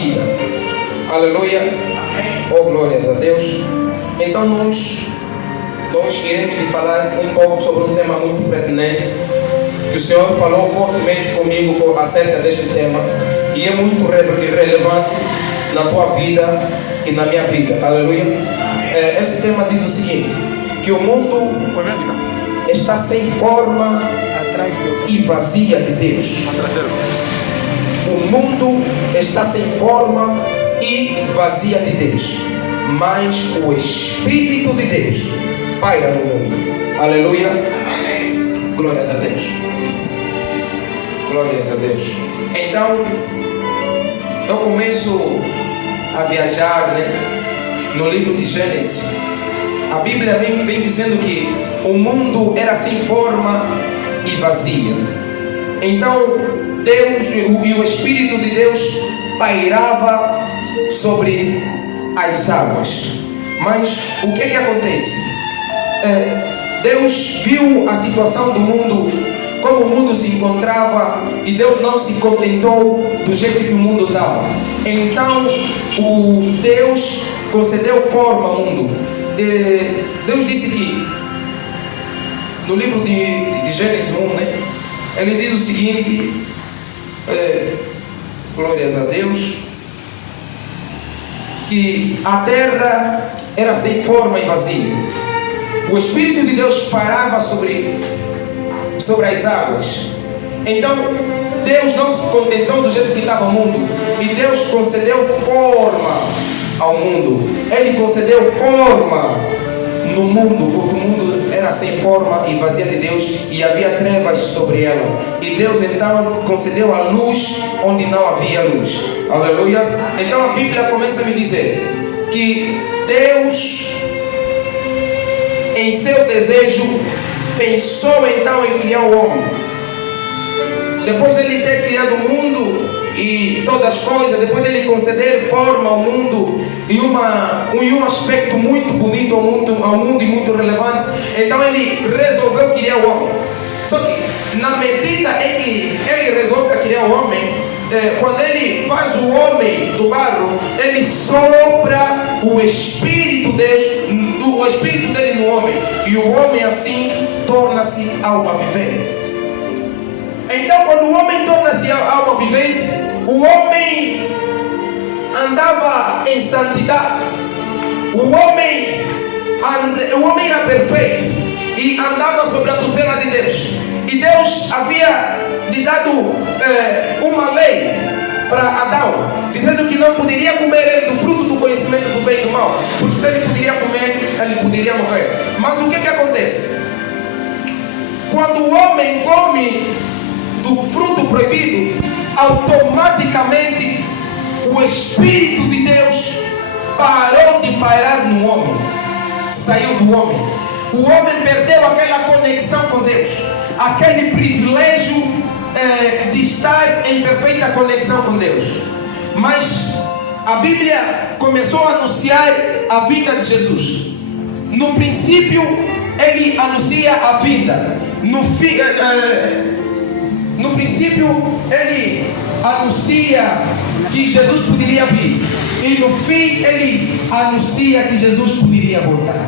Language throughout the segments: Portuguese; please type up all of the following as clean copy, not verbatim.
vida. Aleluia. Oh, glórias a Deus. Então nós iremos lhe falar um pouco sobre um tema muito pertinente, que o Senhor falou fortemente comigo acerca deste tema, e é muito relevante na tua vida e na minha vida. Aleluia. Este tema diz o seguinte: que o mundo está sem forma e vazia de Deus. O mundo está sem forma e vazia de Deus, mas o Espírito de Deus paira no mundo. Aleluia. Glórias a Deus. Glórias a Deus. Então, eu começo a viajar, no livro de Gênesis. A Bíblia vem dizendo que o mundo era sem forma e vazia. Então, Deus e o Espírito de Deus pairava sobre as águas. Mas o que acontece? Deus viu a situação do mundo, como o mundo se encontrava, e Deus não se contentou do jeito que o mundo estava. Então Deus concedeu forma ao mundo. Deus disse que no livro de Gênesis 1, ele diz o seguinte, glórias a Deus, que a terra era sem forma e vazia. O Espírito de Deus parava sobre as águas. Então Deus não se contentou do jeito que estava o mundo, e Deus concedeu forma ao mundo. Ele concedeu forma no mundo, porque o mundo era sem forma e vazia de Deus, e havia trevas sobre ela. E Deus então concedeu a luz onde não havia luz. Aleluia. Então a Bíblia começa a me dizer que Deus, em seu desejo, pensou então em criar o homem. Depois dele ter criado o mundo e todas as coisas, depois dele conceder forma ao mundo e um aspecto muito bonito ao mundo e muito relevante, então ele resolveu criar o homem. Só que na medida em que ele resolve criar o homem, quando ele faz o homem do barro, ele sopra o Espírito dele no homem, e o homem assim torna-se alma vivente. Então quando o homem torna-se alma vivente, o homem andava em santidade, o homem era perfeito e andava sobre a tutela de Deus. E Deus havia dado uma lei para Adão, dizendo que não poderia comer ele do fruto do conhecimento do bem e do mal, porque se ele poderia comer, ele poderia morrer. Mas o que acontece? Quando o homem come do fruto proibido, automaticamente o Espírito de Deus parou de pairar no homem, saiu do homem. O homem perdeu aquela conexão com Deus, aquele privilégio de estar em perfeita conexão com Deus. Mas a Bíblia começou a anunciar a vinda de Jesus. No princípio ele anuncia a vinda. No princípio ele anuncia que Jesus poderia vir, e no fim ele anuncia que Jesus poderia voltar.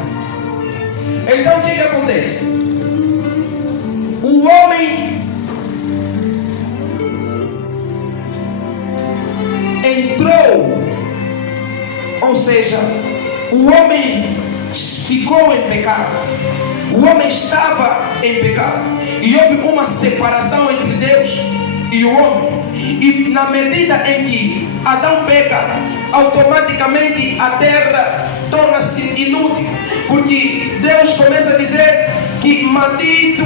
Então o que acontece? O homem entrou, ou seja, o homem ficou em pecado, o homem estava em pecado, e houve uma separação entre Deus e o homem. E na medida em que Adão peca, automaticamente a terra torna-se inútil, porque Deus começa a dizer que maldito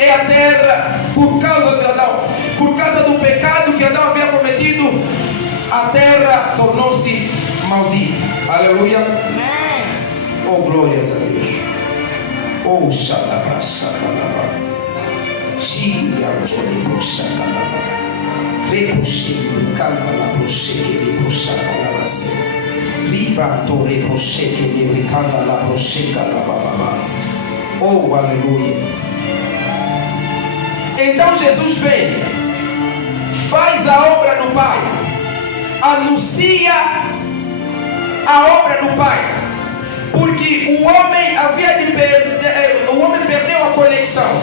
é a terra por causa de Adão. Por causa do pecado que Adão havia cometido, a terra tornou-se maldita. Aleluia. Oh, glórias a Deus. Oh, Shadaba, Shadaba. Gíria, Antônio, Shadaba. Repuxi, canta la procheque de puxada la brase. Riba, torre, procheque de canta la procheca la bababa. Oh, aleluia. Então Jesus vem, faz a obra do Pai, anuncia a obra do Pai. Porque o homem o homem perdeu a conexão.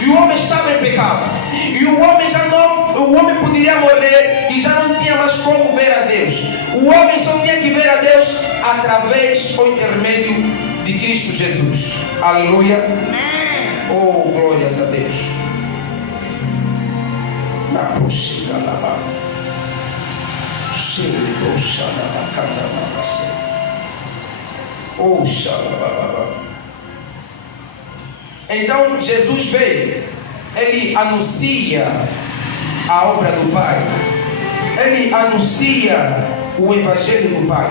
E o homem estava em pecado. E o homem poderia morrer e já não tinha mais como ver a Deus. O homem só tinha que ver a Deus através do intermédio de Cristo Jesus. Aleluia. Oh, glórias a Deus. Na proxiga lá. Oh, então Jesus veio, ele anuncia a obra do Pai, ele anuncia o Evangelho do Pai.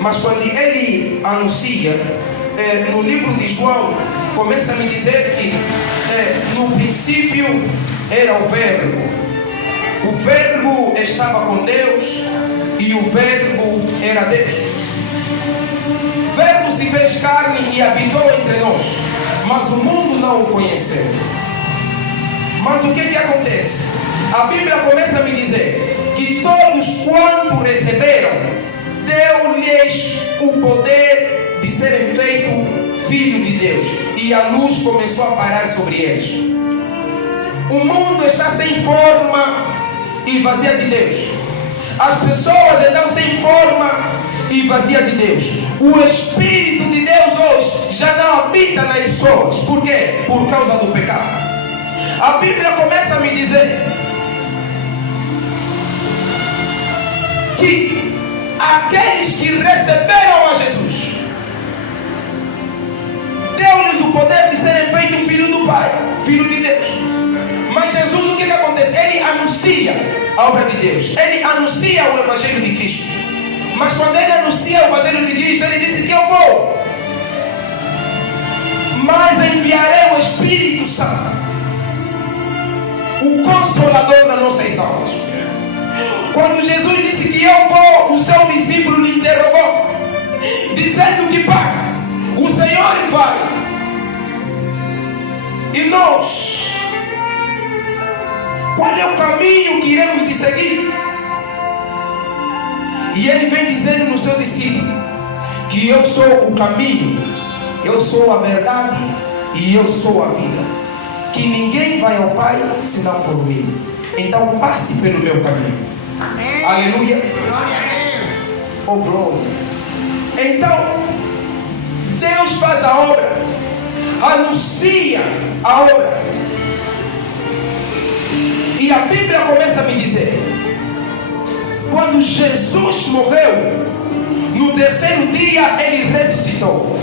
Mas quando ele anuncia, no livro de João, começa a me dizer que no princípio era o Verbo estava com Deus e o Verbo era Deus. O Verbo se fez carne e habitou entre nós, mas o mundo não o conheceu. Mas o que acontece? A Bíblia começa a me dizer que todos quanto receberam, deu-lhes o poder de serem feitos filhos de Deus, e a luz começou a parar sobre eles. O mundo está sem forma e vazia de Deus. As pessoas estão sem forma e vazia de Deus. O Espírito de Deus hoje já não habita nas pessoas. Por quê? Por causa do pecado. A Bíblia começa a me dizer que aqueles que receberam a Jesus, deu-lhes o poder de serem feitos filho do Pai, filho de Deus. Mas Jesus, o que acontece? Ele anuncia a obra de Deus, ele anuncia o Evangelho de Cristo. Mas quando ele anuncia o Evangelho de Cristo, ele disse que eu vou, mas enviarei o Espírito Santo, o Consolador das nossas almas. Quando Jesus disse que eu vou, o seu discípulo lhe interrogou, dizendo que Pai, o Senhor vai, e nós, qual é o caminho que iremos de seguir? E ele vem dizendo no seu discípulo que eu sou o caminho, eu sou a verdade e eu sou a vida, que ninguém vai ao Pai senão por mim. Então passe pelo meu caminho. Amém. Aleluia. Glória a Deus. Oh, glória. Então Deus faz a obra, anuncia a obra. E a Bíblia começa a me dizer, quando Jesus morreu, no terceiro dia ele ressuscitou.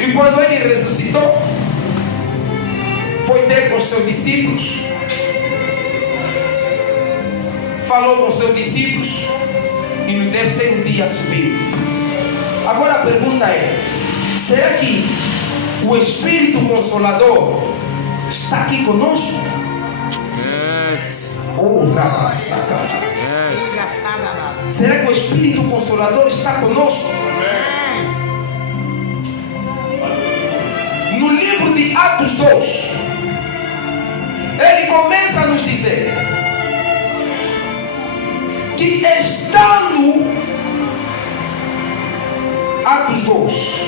E quando ele ressuscitou, foi ter com seus discípulos, falou com seus discípulos, e no terceiro dia subiu. Agora a pergunta é, será que o Espírito Consolador está aqui conosco? Yes. Oh, yes. Será que o Espírito Consolador está conosco? No livro de Atos 2, ele começa a nos dizer que estando Atos 2,